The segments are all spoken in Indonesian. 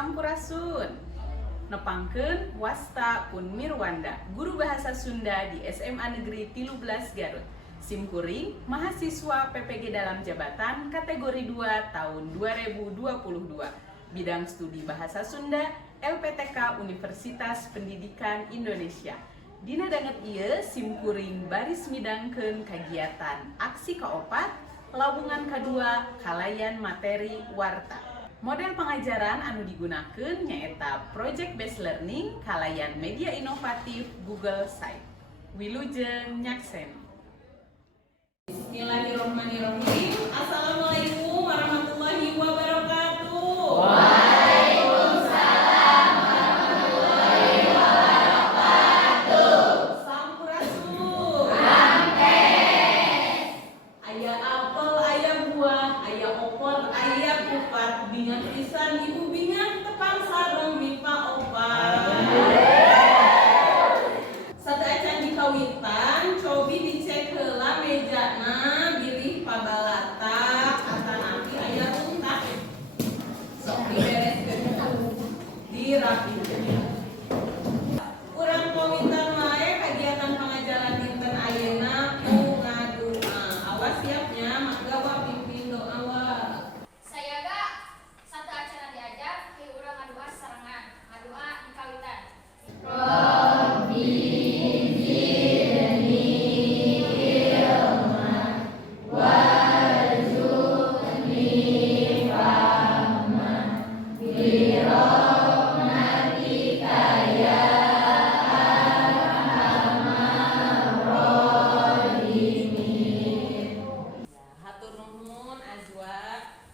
Sampurasun. Nepangkeun Wasta Pun Mirwanda, guru bahasa Sunda di SMA Negeri 13 Garut. Simkuring, mahasiswa PPG dalam jabatan kategori 2 tahun 2022. Bidang studi bahasa Sunda, LPTK Universitas Pendidikan Indonesia. Dina danget ieu simkuring baris midangkeun kagiatan aksi kaopat, labungan kedua, kalayan materi warta. Model pengajaran anu digunakeun nyaeta Project Based Learning kalayan media inovatif Google Site. Wilujeng Nyaksen. Bismillahirrahmanirrahim. Assalamualaikum warahmatullahi wabarakatuh. Waalaikumsalam warahmatullahi wabarakatuh. Sampurasun. Ampes. Aya apel, aya buah, aya opor, aya kupat. Bingan pisan ibu bingan tepang sareng mipa opat. Satu acan di kawitan, cobi dicek heula mejana bilih pabalata atanapi aya runtah. Sok dibereskeun dirapikeun. Urang kawitan wae kagiatan pengajaran dinten ayeuna ku ngadua. Awas siapnya mangga pimpin doa wa. Saya ga satu acara diajak ke urang ngadua sarangan ngadua di kawitan. Hatur nuhun Azwa.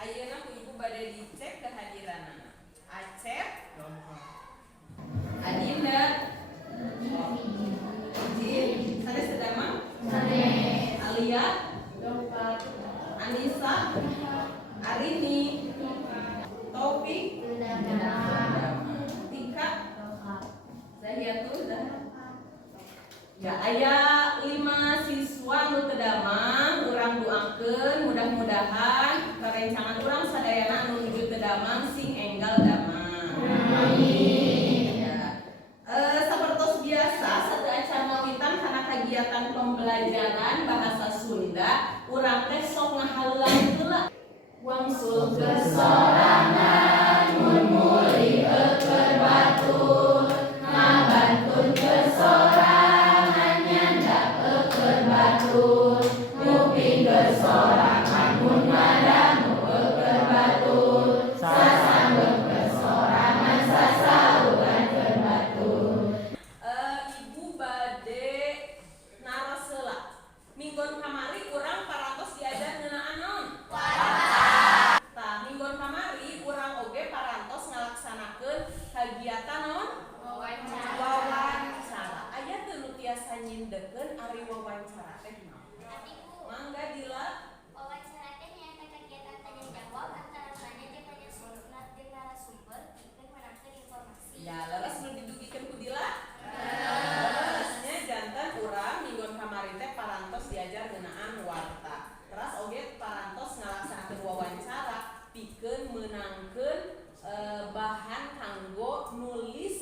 Ayeuna ku ibu bade dicek kehadiranana. Acep, Adinda, Jin, Sare Sedama, Alia, Anissa, Arini, Taufik, Tika, Zahiatul, ya aya 5 siswa nu teu damang, urang duakeun mudah-mudahan karencangan urang sadayana anu nuju teu damang sing enggal damang. Amin. Ya. Sapertos biasa saeueucan mawitan kana kagiatan pembelajaran bahasa Sunda, urang teh sok ngahaulang heula. Wangsul kesorangan mun muli eukeun batur, ngabantun kesorangan nyandak eukeun batur, nguping kesorangan mun ngadangu eukeun batur, sasambung kesorangan sasaurankeun batur. Ibu bade naros heula. Minggon kamari urang parantos diajar ngeunaan naon? Tah minggon kamari urang oge parantos ngalaksanakeun kagiatan naon? Wawancara. Aya teu nu tiasa nyindekeun ari wawancara teh naon? Mangga Dila. Wawancara teh nyaeta kegiatan tanya jawab antara tanya jeung narasumber pikeun menangkeun informasi. Ya, leres nu didugikeun ku Dila? Leresnya janten urang minggon kamari teh parantos diajar ngeunaan warta. Teras oge parantos ngalaksanakeun wawancara pikeun meunangkeun bahan kanggo nulis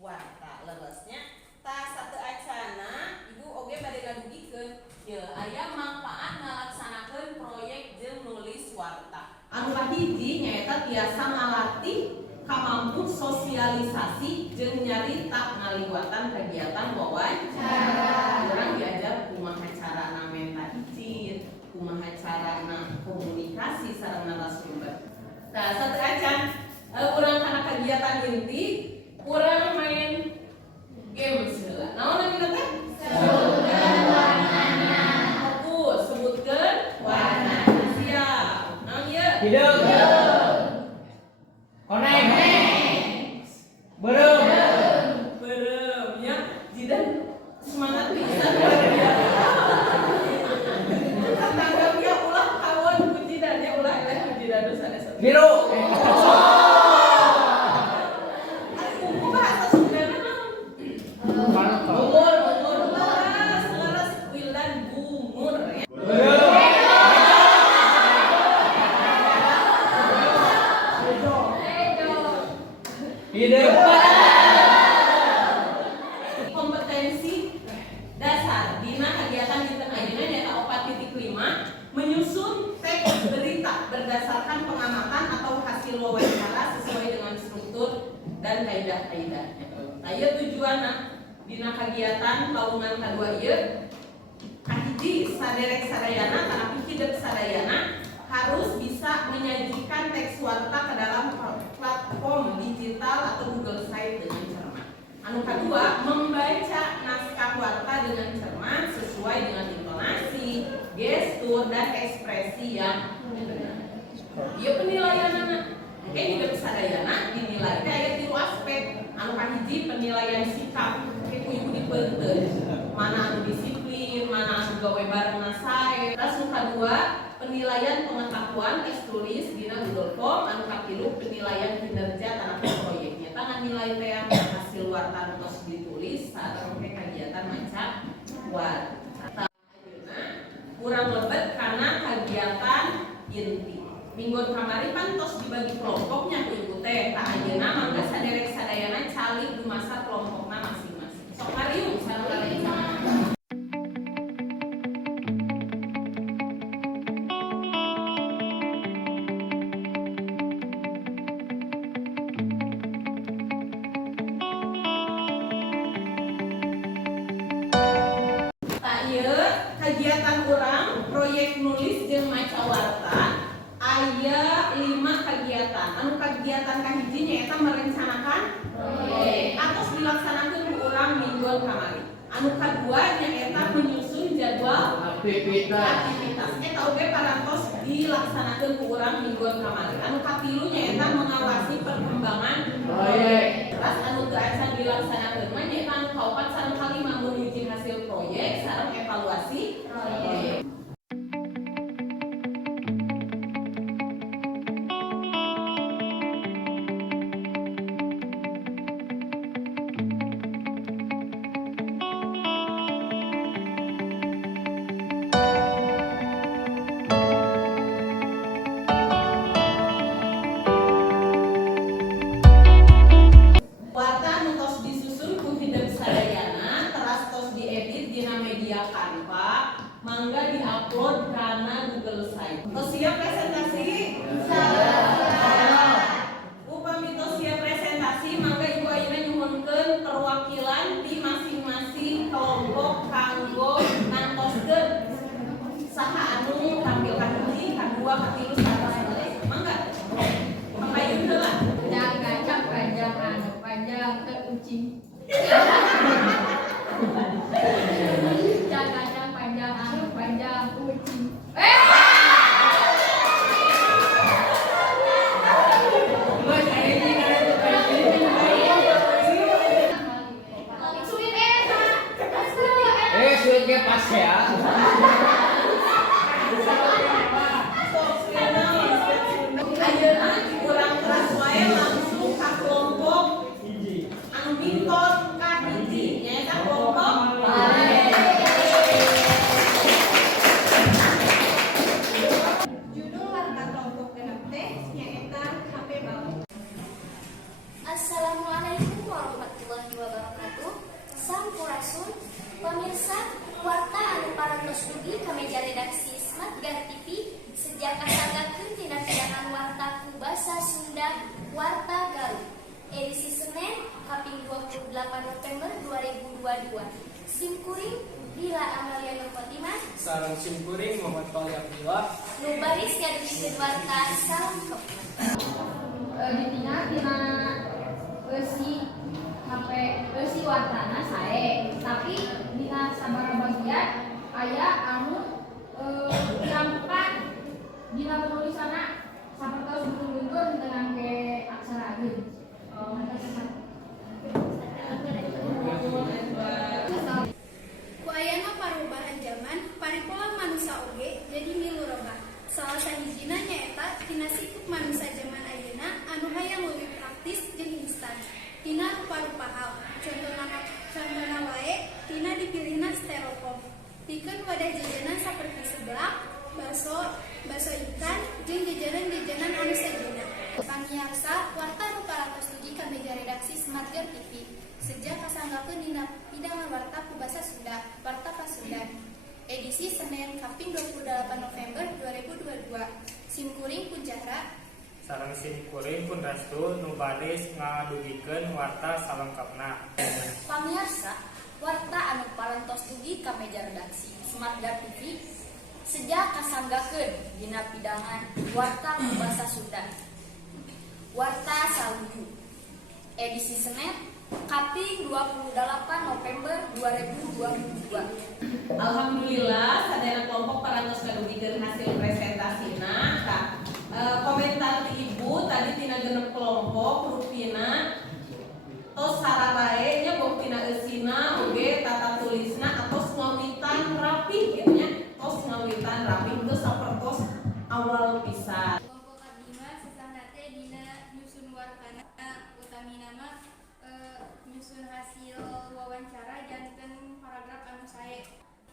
warta. Leresnya tah sateu acana ibu oge bade ngadugikeun ieu aya manfaat ngalaksanakeun proyek jeung nulis warta. Anu kahiji nyaeta tiasa ngalatih kamampu sosialisasi jeung nyarita ngaliwatan kegiatan wawancara. Urang diajar kumaha carana menta izin, kumaha carana komunikasi sareng narasumber. Tah sateu acan urang kana kegiatan inti urang main game heula. Naon namina teh? Sebutkeun warnana. Fokus, sebutkeun warnana. Siap. Naon ieu? Hidup. Koneng. Berem. Berem ya. Jidan semangat bisa. Tanggapnya ulah kawan pujidannya ulah eleh pujidan dosa. Biru. hasil wawancara sesuai dengan struktur dan kaidah-kaidahnya. Nah, ieu tujuanna dina kagiatan paungan kadua ieu kahiji saderek sadayana kana hidup sadayana harus bisa menyajikan teks warta ke dalam platform digital atau Google Site dengan cermat. Anu kedua, membaca naskah warta dengan cermat sesuai dengan intonasi, gestur, dan ekspresi yang benar. Ieu penilaianna. Oke, hidup sadayana dinilai teh aya 3 aspek. Anu kahiji penilaian sikap, kudu dibeunteun. Mana anu disiplin, mana anu gawe barengna sae. Terus anu kadua, penilaian pengetahuan tes tulis dina Google Form. Anu katilu penilaian kinerja tanah proyeknya. Tangan nilai teh hasil warta tos ditulis saat engke kagiatan maca warta. Kurang lebet karena kegiatan inti. Minggu kamari pan tos dibagi kelompoknya ku ibu teh. Tah ayeuna mangga saderek sadayana calik di masa kelompokna masing-masing. Sok hariung sareng kegiatan urang proyek nulis jeung maca warta aya 5 kegiatan. Anu kegiatan kahiji nyaeta merencanakan proyek atos dilaksanakeun ku urang mingguan kamari. Anu kadua nyaeta menyusun jadwal aktivitas. Eta oge parantos dilaksanakeun ku urang mingguan kamari. Anu katilu nyaeta mengawasi perkembangan proyek. Terus anu teu acan dilaksanakeun mah nyaeta anu kaopat sareng kalima menuju hasil proyek sareng evaluasi proyek. Mangga diupload karena Google Site. Tos siap presentasi? Siap. Upami tos siap presentasi, mangga ibu ayeuna nyuhunkeun perwakilan di masing-masing kelompok kanggo nantoskeun saha anu tampil kahiji, kadua, katilu, saha. Mangga. Pangayun heula. Gajah panjang anu panjang teu ucing. Panjang kucing. Sulit ge pas ya. Ayeuna kurang keras wae langsung ka kelompok anu mintot kahiji nyaeta kelompok Assalamualaikum warahmatullahi wabarakatuh. Sampurasun pemirsa warta anu parantos dugi ka meja redaksi Smart Gar TV sejak asagakeun tina pidangan warta ku basa Sunda Warta Garut edisi Senin kaping 28 November 2022. Simkuring Bila Amalia Nur Fatimah Sareng simkuring Muhammad Fali Abdillah nu baris ngadugikeun warta salam Ditinggal tina besi besi wartana sae, tapi dina sabaraha bagian aya anu campan dina penulisanna sapertos buntur dengan ke aksara ageun. Ku ayana parubahan zaman, paripola manusia oge jadi milu robah. Salah sahijina nyaeta tina sikup manusia zaman ayeuna anu hayang leuwih praktis jeung instan. Tina rupa-rupa hal. Contohna wae tina dipilihna styrofoam. Pikeun wadah jajanan saperti seblak, baso ikan, jeung jajanan-jajanan anu sajina. Pangiyarsa, warta nu parantos dugi ka meja redaksi Smart Gar TV. Sejak kasanggakeun dina pidangan warta ku basa Sunda, Warta Pasundan. Edisi Senin kaping 28 November 2022. Simkuring Punjara sareng simkuring pun restu nu bade ngadugikeun warta salengkapna. Pamirsa, warta anu parantos dugi ka meja redaksi Smartgar TV sejak kasanggakeun dina pidangan warta basa Sunda. Warta Saluyu edisi Senin Kaping 28 November 2022. Alhamdulillah sadayana kelompok parantos ngadugikeun hasil presentasina. Komentar ti ibu tadi tina genep kelompok rupina tos sararae nya bok tina eusina oge tata tulisna atos ngawitan rapi gitu nya. Tos ngawitan rapi itu sapertos awal pisan. Kelompok abdina sesana teh dina nyusun wartana utami nama nyusun hasil wawancara janten paragraf anu sae.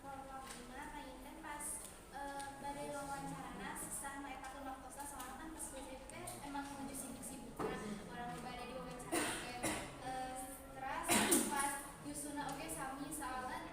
Kelompok abdina kayaknya pas badai wawancarana sesah mereka tuh waktunya soalnya kan pas BCP teh emang menuju sibuk-sibuknya orang badai di wawancara terus pas nyusuna oke sami soalnya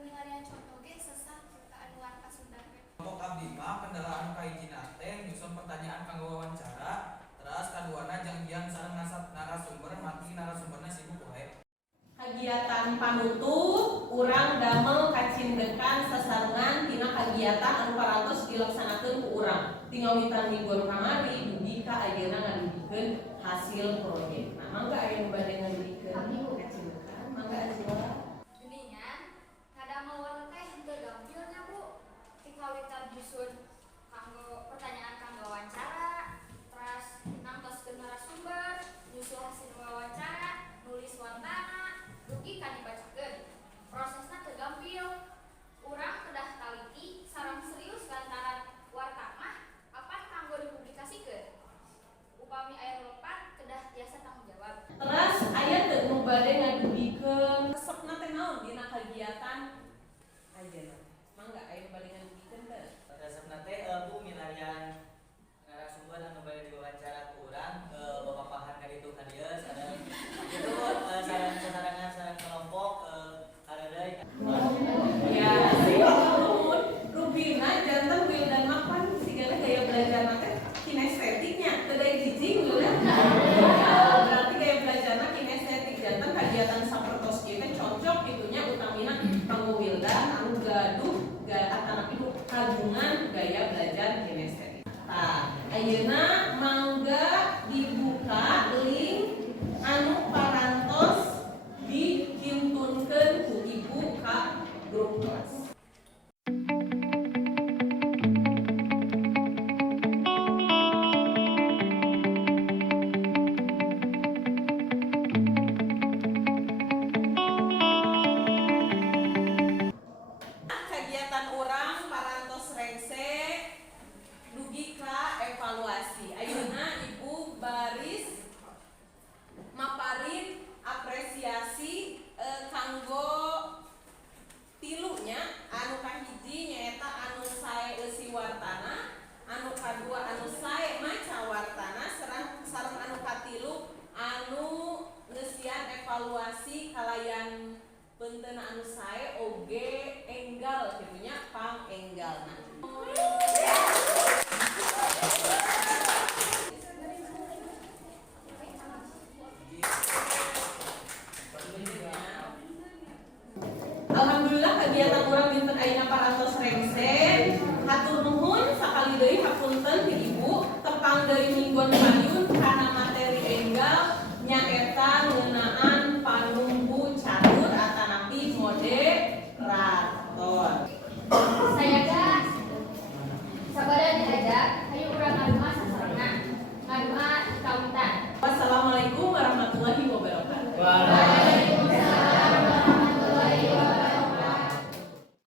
nilaian contoh oke sesah kita anu warta Sunda. Kelompok abdi mah kendaraan kahijina teh nyusun pertanyaan kanggo wawancara, terus kaduana janjian sareng narasumber mati narasumberna sibuk wae. Kagiatan panutup urang damel kacindekan sasarengan tina kagiatan anu parantos dilaksanakeun ku urang. Tingawitan mingguan kamari dugi ka ayeuna ngadugikeun hasil proyek. Nah, mangga aya nu bade ngadugikeun kacindekan, mangga Azwa. Geningan kadamel warta teh henteu gampilnya Bu. Dikawitan nyusun kanggo pertanyaan kanggo wawancara, terus nangtoskeun narasumber, nyusul hasil wawancara, nulis wartana, dugi ka dibacakeun. Prosesna teu gampil. Urang kedah taliti sareng serius lantaran warta mah apa kanggo dipublikasikeun. Upami aya lepat kedah tiasa tanggung jawab. Terus aya teu nu bade ngadugikeun resepna teh naon dina kagiatan ayeuna. Mangga aya nu bade ngadugikeun teu? Resepna teh Bu milarian narasumber anu bade diwawancara ku urang bapapahan ka ditu ka dieu sareng kitu sareng sasarangan sareng kelompok hareureuy. Ya, nuhun rupina janten Wildan mapan sigana gaya belajarna teh kinestetiknya teu deui hiji Wildan. Berarti gaya belajarna kinestetik janten kagiatan sapertos kieu teh cocok kitunya utamina kanggo Wildan anu gaduh atanapi nu kagungan gaya belajar kinestetik. Tah, ayeuna mangga dibuka link anu parantos dikintunkeun ku ibu ka grup kelas. Kagiatan urang parantos rengse dugi ka evaluasi. Ayeuna ibu baris maparin apresiasi kanggo tilunya anu kahiji nyaeta anu sae eusi wartana, anu kadua anu sae maca wartana, sareng anu katilu anu ngeusian evaluasi kalayan beunteuna anu sae oge enggal kitu nya pang enggalna. Alhamdulillah kagiatan urang dinten ayeuna parantos rengse. Hatur nuhun sakali deui hapunten ti ibu tepang deui mingguan